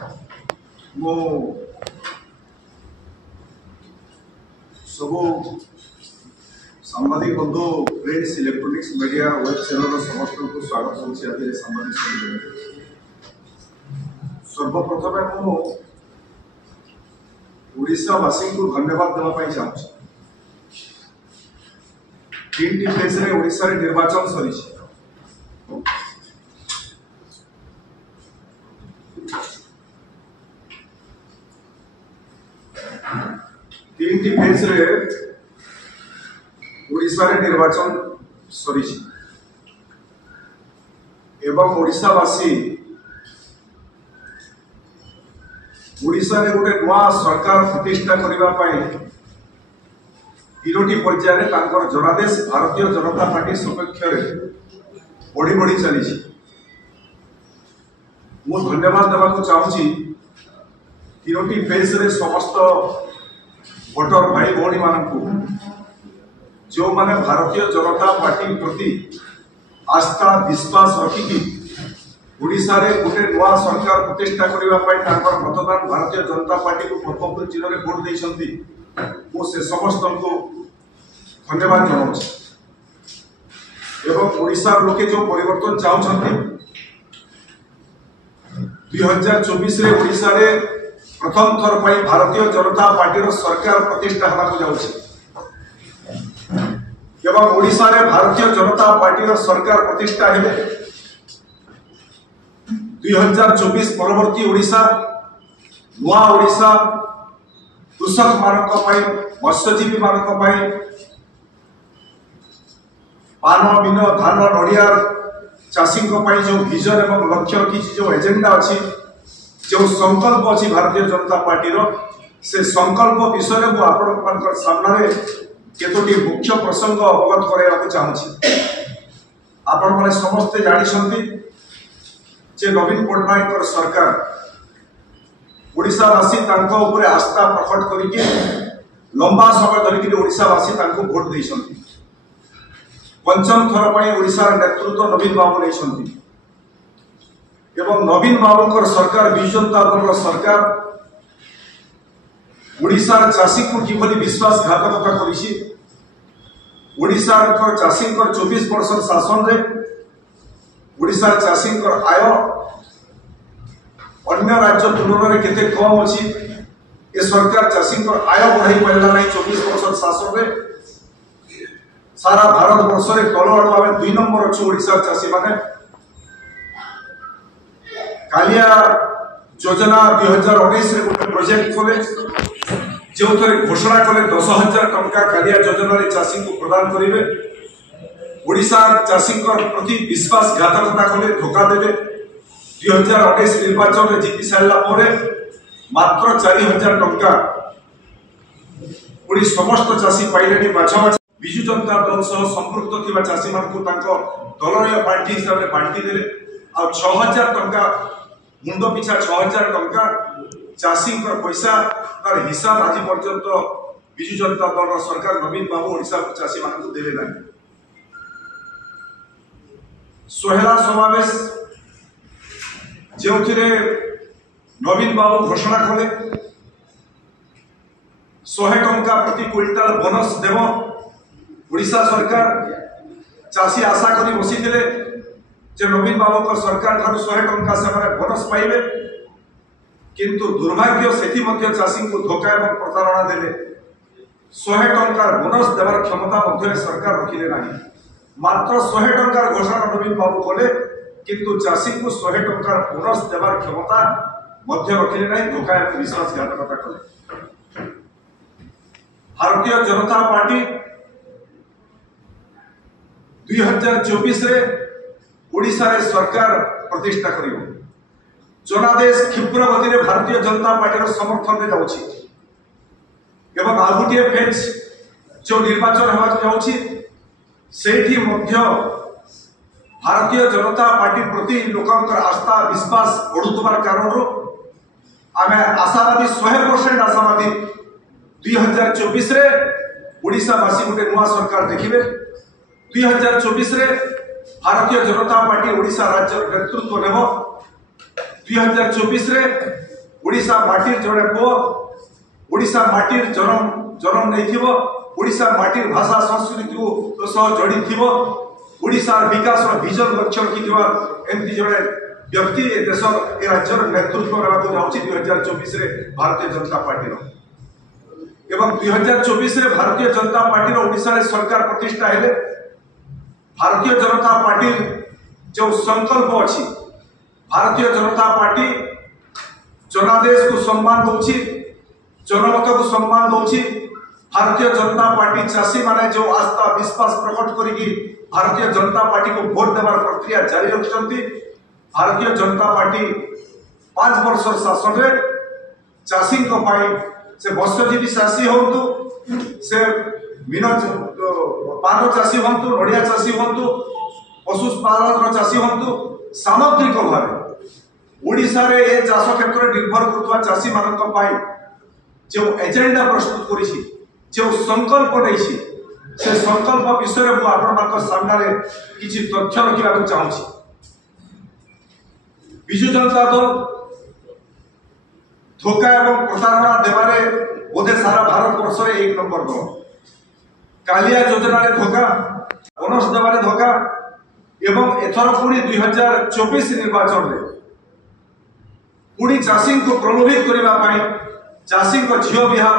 मो सबू सांबादिक बंधु prints electronics media web channel समस्त को स्वागत होछि। आज सांबादिक सर्वप्रथम ओडिशावासी को धन्यवाद देवाई चाहूँ। 3टी फेज रे ओडिशा रे निर्वाचन सरी 3टी फेज रे ओडिशा रे निर्वाचन सरी एवं ओडिशावासी ओडिशा रे गोटे नवा सरकार प्रतिष्ठा करने 3टी पर्यायर जनादेश भारतीय जनता पार्टी सपक्ष बढ़ी बढ़ी चली। मु धन्यवाद देवाक चाहूँगी 3टी फेज रे समस्त वोटर भाई भौणी मान जो माने भारतीय जनता पार्टी प्रति आस्था विश्वास रखिकी ओडिशा रे गोटे नवा सरकार प्रतिष्ठा करने मतदान भारतीय जनता पार्टी को भरपूर चिन्ह में भोट देइछंती। से समस्त को धन्यवाद जनाऊँ एवं ओडिशा लोके जो परिवर्तन चाहते 2024 रे ओडिशा रे प्रथम थर पर भारतीय जनता पार्टी सरकार प्रतिष्ठा होगा जाउछि एवं ओडिशा रे भारतीय जनता पार्टी सरकार प्रतिष्ठा हेबे 2024 परवर्ती ओडिशा नुआ ओडिशा कृषक मानक मत्स्यजीवी मानक पान बिन धान नड़िया चाषी जो विजन एवं लक्ष्य रखी जो एजेंडा अच्छी जो संकल्प अच्छी भारतीय जनता पार्टी से संकल्प विषय में आपण सामने केतोटी मुख्य प्रसंग अवगत कराइबा चाहूँगी। आपण मैंने समस्ते जानी जे नवीन पट्टनायक सरकार ओडिशावासी तांको आस्था प्रकट करके लंबा समय धरिक ओडिशावासी भोट देइछंती। पंचम थर पर ओडिशार नेतृत्व नवीन बाबू नहीं एवं नवीन बाबू सरकार विजु जनता दल सरकार ओडिशार चाषी को किभली विश्वासघातकता करिछि। ओडिशार चाषी 24 वर्ष शासन रे ओडिशार चाषी आय अन्य राज्य तुलन में केते कम अच्छी। ए सरकार चाषी आय बढ़ाई पारा ना 24 वर्ष शासन रे सारा भारत वर्ष में तल आड़ आम 2 नंबर अच्छु ओडिशा चाषी माने। कालिया योजना 2019 रे गोटे प्रोजेक्ट खोले जो घोषणा कले 10,000 टंका कालिया योजना चाषी को प्रदान करेंगे। ओडिशा चाषी प्रति विश्वासघातकता कले धोखा देवे। 2019 निर्वाचन में जीति सारा मात्र 4,000 टंका पुणी समस्त चाषी पाइले बाछा विजु जनता दल सह संपृक्त थिबा चाषी मान को दलय पार्टी हिसाब से बांटी देले। आ 6,000 टंका मुंड पिछा 6,000 टंका चाषी पैसा तार हिसाब आज पर्यंत विजु जनता दल सरकार नवीन बाबू ओडिशा चाषी मान को देले ना। सोहेला समावेश जो नवीन बाबू घोषणा कले 100 टंका प्रति क्विंटाल बोनस देव ओडिशा सरकार चाषी आशा करी बसी जे नवीन बाबू सरकार ठार 100 टंका से बोनस पाइबे किंतु दुर्भाग्य से चाषी को धोखा और प्रतारणा देले 100 टंकार बोनस देवार क्षमता सरकार रखिले ना। मात्र 100 टंकार घोषणा नवीन बाबू कले किंतु चाषी को 100 टंकार बोनस देवार क्षमता रखिले ना। धोखा और विश्वासघातकता कले। भारतीय जनता पार्टी 2024 रे ओडिशा रे सरकार प्रतिष्ठा करियो। जनादेश क्षिप्र गति रे भारतीय जनता पार्टी समर्थन में जाउछि एवं आगुटिए फेज जो निर्वाचन होगा जाउछि सेठी मध्य भारतीय जनता पार्टी प्रति लोकंकर आस्था विश्वास बढ़ुतबार कारण आम आशावादी 100% आशावादी 2024 रे ओडिशावासी गोटे नुआ सरकार देखिबे। 2024 रे भारतीय जनता पार्टी ओडिशा राज्य नेतृत्व नेब। 2024 रे ओडिशा माटिर जड़े पुओ ओडिशा माटिर जन्म नहीं ओडिशा माटिर भाषा संस्कृति को जड़ी थी ओडिशा विकास विजन लक्ष्य रखिथिबा एमती जड़े व्यक्ति देश ए राज्यर नेतृत्व नेबाक जाउछि 2024 रे भारतीय जनता पार्टी एवं 2024 रे भारतीय जनता पार्टी ओडिशा रे सरकार प्रतिष्ठा हेले भारतीय जनता पार्टी जो संकल्प अच्छी भारतीय जनता पार्टी जनादेश को सम्मान दौची जनमत को सम्मान दौची भारतीय जनता पार्टी चाषी माने जो आस्था विश्वास प्रकट करी भारतीय जनता पार्टी को भोट देवार प्रक्रिया जारी रखिछंती। भारतीय जनता पार्टी 5 वर्ष शासन रे चाषी से मत्स्यजीवी चाषी होतु से पान चाषी हूँ नड़िया चाषी हूँ पशुपालन चाषी हूँ सामग्रिक भाव ओडिशा रे ए चाष क्षेत्र में निर्भर करुवा चाषी मान जो एजेंडा प्रस्तुत करी जो संकल्प नहीं से संकल्प विषय में आपण सामने किसी तथ्य रखा चाहूँगी। विजु जनता दल धोखा एवं प्रतारणा देवारे बोधे सारा भारत वर्ष में 1 नंबर दल कालिया योजना धोखा बोनस देवारे धोखा एवं एथर पुणी 2024 निर्वाचन में पुणी चाषी को प्रलोभित करने चाषी झील बिहा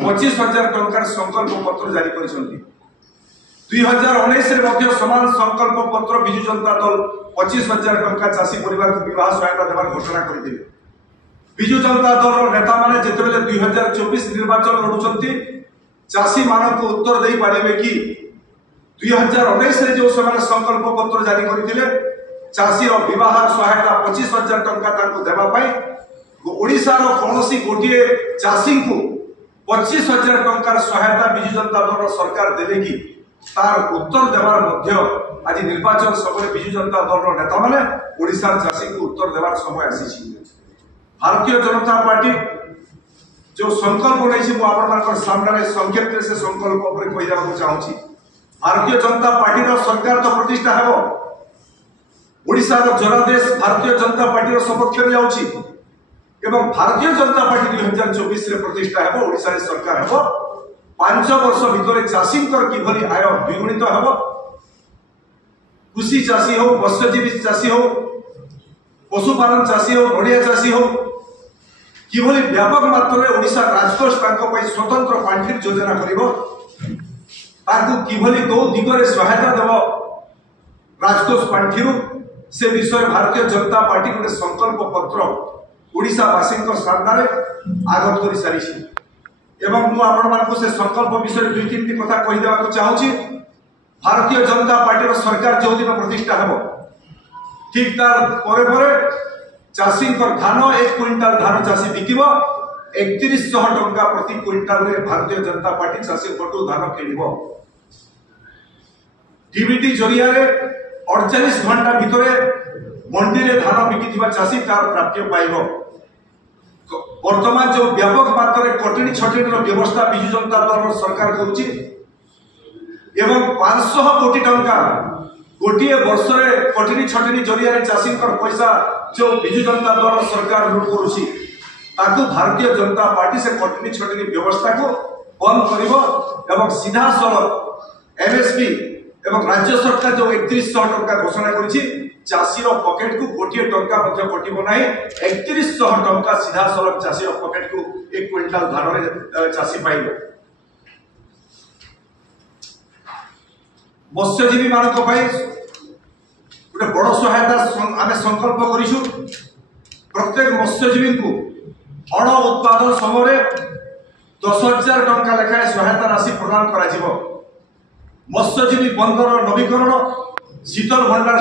25,000 टंकार संकल्प पत्र जारी कर 2019 समान संकल्प पत्र विजु जनता दल 25,000 टंका चाषी परिवार को विवाह सहायता देवार घोषणा करते विजु जनता दल नेता माने जितेबाला 2024 निर्वाचन लड़ुंट चाषी मान को उत्तर दे पारे कि 2019 जो से संकल्प पत्र जारी करते चाषी विवाह सहायता 25,000 टंका देवाई ओडिशार कौन गोटे चाषी को 25,000 टंकार सहायता विजु जनता दल सरकार देवे कि तार उत्तर देवार आज निर्वाचन समय विजु जनता दल नेता माने ओडिशार चाषी को उत्तर देवार समय आसी। भारतीय जनता पार्टी जो संकल्प नहीं सामने संक्षेप से संकल्प कही चाहूँगी। भारतीय जनता पार्टी सरकार तो प्रतिष्ठा है ओडिशार जनादेश भारतीय जनता पार्टी सपक्ष में जाऊँगी एवं भारतीय जनता पार्टी 2024 रे प्रतिष्ठा है ओडिशा रे सरकार है 5 वर्ष भितर चाषी किभली आय द्विगुणित है कृषि चाषी हो मत्स्यजीवी चाषी हो पशुपालन चाषी हो नड़िया चाषी हो किभली व्यापक मात्रा ओडिशा राजकोष स्वतंत्र पांठि योजना कर किभली कौ दिगरे सहायता देव राजकोष पांठि से विषय भारतीय जनता पार्टी गोटे संकल्प पत्र ओडिशावासी सामने आगत कर सारी से संकल्प विषय 2-3 कथा कहीदेवा चाहूँगी। भारतीय जनता पार्टी सरकार जो दिन प्रतिष्ठा हो ठीक तार चाषी धान 1 क्विंटाल धान चाषी बिकिब 3100 टंका प्रति क्विंटाल रे भारतीय जनता पार्टी चाषी पटु धान किणव डीबीटी जरिया 48 घंटा भितर मंडी रे धान बिकी चाषी तार प्राप्य पाइब। वर्तमान जो व्यापक मात्रा कटिनी छटिनी व्यवस्था विजु जनता दल सरकार करुच्ची एवं 500 कोटी टंका गोटे वर्ष में कटिनी छटिनी जरिया चाषी पैसा जो विजु जनता दल सरकार लुट करुच्ची भारतीय जनता पार्टी से कटिनी छटिनी व्यवस्था को बंद कर सीधा सड़क एमएसपी एवं राज्य सरकार जो 3100 टंका घोषणा करी चाषी पकेट को गोटे टंका कटब ना 3100 टंका सीधा सड़क चाषी पकेट को 1 क्विंटाल धान चाषी पाइब। मत्स्यजीवी मान गोटे बड़ सहायता आम संकल्प करूँ प्रत्येक मत्स्यजीवी को अण उत्पादन समय 10,000 टंका लेखाएं सहायता राशि प्रदान कर मत्स्यजीवी बंदर नवीकरण शीतल भंडार